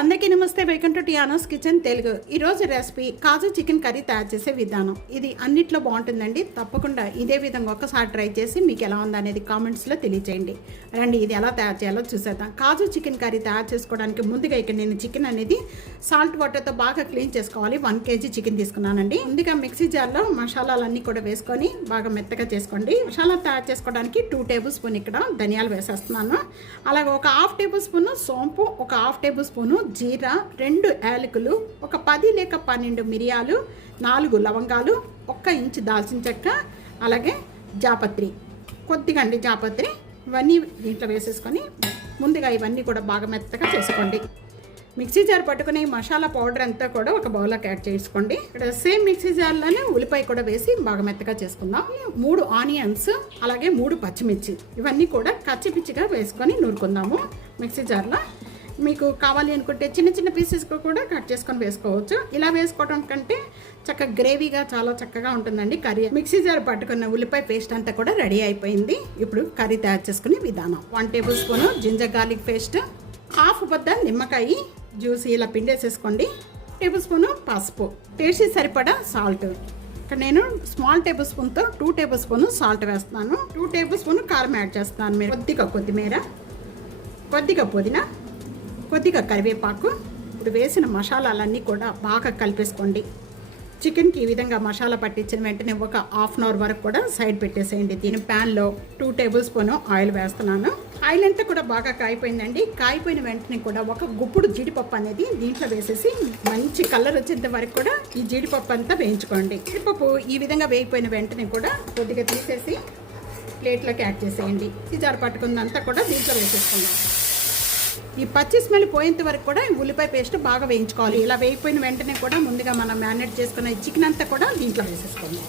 నమస్తే. Welcome to Tianos kitchen Telugu ఈరోజు recipe కాజు chicken curry తయారు చేసే విధానం. ఇది అన్నిట్లో బాగుంటుందండి. తప్పకుండా ఇదే విధంగా ఒకసారి ట్రై చేసి మీకు ఎలా ఉందనేది కామెంట్స్లో తెలియచేయండి. రండి ఇది ఎలా తయారు చేయాలో చూసేద్దాం. కాజు చికెన్ కర్రీ తయారు చేసుకోవడానికి ముందుగా ఇక్కడ నేను చికెన్ అనేది సాల్ట్ వాటర్తో బాగా క్లీన్ చేసుకోవాలి. వన్ కేజీ చికెన్ తీసుకున్నానండి. ముందుగా మిక్సీ జార్లో మసాలాలన్నీ కూడా వేసుకొని బాగా మెత్తగా చేసుకోండి. మసాలా తయారు చేసుకోవడానికి టూ టేబుల్ స్పూన్ ఇక్కడ ధనియాలు వేసేస్తున్నాను. అలాగే ఒక హాఫ్ టేబుల్ స్పూన్ సోంపు ఒక హాఫ్ టేబుల్ స్పూను జీరా రెండు యాలకులు ఒక పది లేక పన్నెండు మిరియాలు నాలుగు లవంగాలు ఒక్క ఇంచు దాల్చిన చెక్క అలాగే జాపత్రి. కొద్దిగా అండి జాపత్రి. ఇవన్నీ దీంట్లో వేసేసుకొని ముందుగా ఇవన్నీ కూడా బాగా మెత్తగా చేసుకోండి. మిక్సీ జార్ పట్టుకుని మసాలా పౌడర్ అంతా కూడా ఒక బౌల్లోకి యాడ్ చేసుకోండి. ఇక్కడ సేమ్ మిక్సీ జార్లోనే ఉల్లిపాయ కూడా వేసి బాగా మెత్తగా చేసుకుందాం. మూడు ఆనియన్స్ అలాగే మూడు పచ్చిమిర్చి. ఇవన్నీ కూడా కచ్చిపిచ్చిగా వేసుకొని నూరుకుందాము మిక్సీ జార్లో. మీకు కావాలి అనుకుంటే చిన్న చిన్న పీసెస్ కూడా కట్ చేసుకొని వేసుకోవచ్చు. ఇలా వేసుకోవడం కంటే చక్కగా గ్రేవీగా చాలా చక్కగా ఉంటుందండి కర్రీ. మిక్సీ జార్ పట్టుకున్న ఉల్లిపాయ పేస్ట్ అంతా కూడా రెడీ అయిపోయింది. ఇప్పుడు కర్రీ తయారు చేసుకునే విధానం. One tablespoon ginger garlic paste half బద్ద నిమ్మకాయ జ్యూస్ ఇలా పిండేసేసుకోండి. టేబుల్ స్పూన్ పసుపు. టేస్ట్ సరిపడా సాల్ట్ ఇక్కడ నేను స్మాల్ టేబుల్ స్పూన్తో టూ టేబుల్ స్పూన్ సాల్ట్ వేస్తున్నాను. టూ టేబుల్ స్పూన్ కారం యాడ్ చేస్తున్నాను. మీరు కొద్దిగా కొద్దిమీర కొద్దిగా పుదీనా కొద్దిగా కరివేపాకు ఇప్పుడు వేసిన మసాలాలన్నీ కూడా బాగా కలిపేసుకోండి. చికెన్కి ఈ విధంగా మసాలా పట్టించిన వెంటనే ఒక హాఫ్ అన్ అవర్ వరకు కూడా సైడ్ పెట్టేసేయండి. దీని ప్యాన్లో టూ టేబుల్ స్పూన్ ఆయిల్ వేస్తున్నాను. ఆయిల్ అంతా కూడా బాగా కాయిపోయిందండి. కాయిపోయిన వెంటనే కూడా ఒక గుప్పుడు జీడిపప్పు అనేది దీంట్లో వేసేసి మంచి కలర్ వచ్చేంత వరకు కూడా ఈ జీడిపప్పు అంతా వేయించుకోండి. జీడిపప్పు ఈ విధంగా వేయిపోయిన వెంటనే కూడా కొద్దిగా తీసేసి ప్లేట్లోకి యాడ్ చేసేయండి. సిజార్ పట్టుకుందంతా కూడా దీంట్లో వేసేసుకుందాం. ఈ పచ్చి స్మెల్ పోయేంత వరకు కూడా ఈ ఉల్లిపాయ పేస్ట్ బాగా వేయించుకోవాలి. ఇలా వేయిపోయిన వెంటనే కూడా ముందుగా మనం మ్యారినేట్ చేసుకున్న చికెన్ అంతా కూడా దీంట్లో వేసేసుకోండి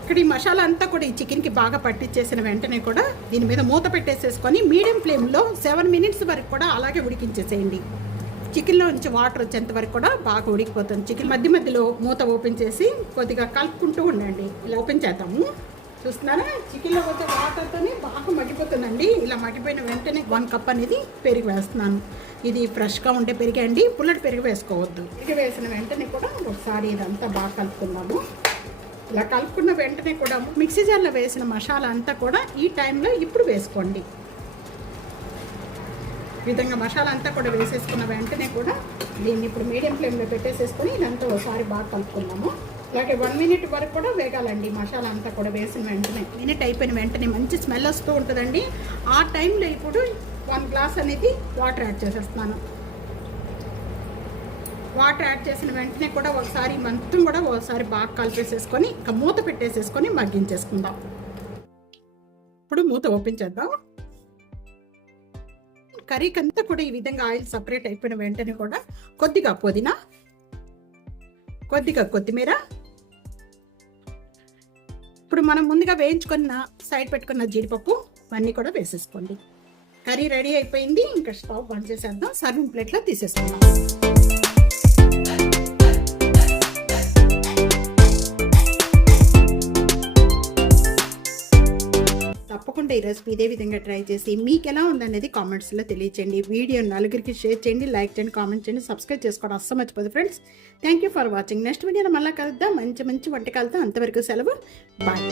ఇక్కడ ఈ మసాలా అంతా కూడా ఈ చికెన్కి బాగా పట్టించేసిన వెంటనే కూడా దీని మీద మూత పెట్టేసేసుకొని మీడియం ఫ్లేమ్లో సెవెన్ మినిట్స్ వరకు కూడా అలాగే ఉడికించేసేయండి. చికెన్లో నుంచి వాటర్ వచ్చేంత వరకు కూడా బాగా ఉడికిపోతుంది. చికెన్ మధ్య మధ్యలో మూత ఓపెన్ చేసి కొద్దిగా కలుపుకుంటూ ఉండండి. ఇలా ఓపెన్ చేద్దాము. చూస్తున్నారా? చికెన్లో పోతే వాటర్తోనే బాగా మగ్గిపోతుందండి. ఇలా మగ్గిపోయిన వెంటనే వన్ కప్ అనేది పెరుగు వేస్తున్నాను. ఇది ఫ్రెష్గా ఉండే పెరిగి అండి. పుల్లటి పెరుగు వేసుకోవద్దు. పెరిగి వేసిన వెంటనే కూడా ఒకసారి ఇదంతా బాగా కలుపుకున్నాము ఇలా కలుపుకున్న వెంటనే కూడా మిక్సీ జార్లో వేసిన మసాలా అంతా కూడా ఈ టైంలో ఇప్పుడు వేసుకోండి. ఈ విధంగా మసాలా అంతా కూడా వేసేసుకున్న వెంటనే కూడా దీన్ని ఇప్పుడు మీడియం ఫ్లేమ్లో పెట్టేసేసుకొని ఇదంతా ఒకసారి బాగా కలుపుకున్నాము అలాగే వన్ మినిట్ వరకు కూడా వేగాలండి. మసాలా అంతా కూడా వేసిన వెంటనే. మినిట్ అయిపోయిన వెంటనే మంచి స్మెల్ వస్తూ ఉంటుందండి. ఆ టైంలో ఇప్పుడు వన్ గ్లాస్ అనేది వాటర్ యాడ్ చేసేస్తున్నాను. వాటర్ యాడ్ చేసిన వెంటనే కూడా ఒకసారి మొత్తం కూడా ఒకసారి బాగా కలిపేసేసుకొని ఇంకా మూత పెట్టేసేసుకొని మగ్గించేసుకుందాం. ఇప్పుడు మూత ఓపెన్ చేద్దాం. కర్రీకి అంతా కూడా ఈ విధంగా ఆయిల్ సపరేట్ అయిపోయిన వెంటనే కూడా కొద్దిగా పుదీనా కొద్దిగా కొత్తిమీర ఇప్పుడు మనం ముందుగా వేయించుకున్న సైడ్ పెట్టుకున్న జీడిపప్పు అన్నీ కూడా వేసేసుకోండి. కర్రీ రెడీ అయిపోయింది. ఇంకా స్టవ్ బంద్ చేసేద్దాం. సర్వింగ్ ప్లేట్లో తీసేసుకుందాం. తప్పకుండా ఈ రెసిపీ ఇదే విధంగా ట్రై చేసి మీకు ఎలా ఉందనేది కామెంట్స్లో తెలియచేయండి. వీడియో నలుగురికి షేర్ చేయండి లైక్ చేయండి కామెంట్ చేయండి సబ్స్క్రైబ్ చేసుకోవడం అస్సలు మర్చిపోదు friends. Thank you for watching next వీడియోలో మళ్ళీ కలుద్దాం. మంచి మంచి వంటకాలతో అంతవరకు సెలవు. బాయ్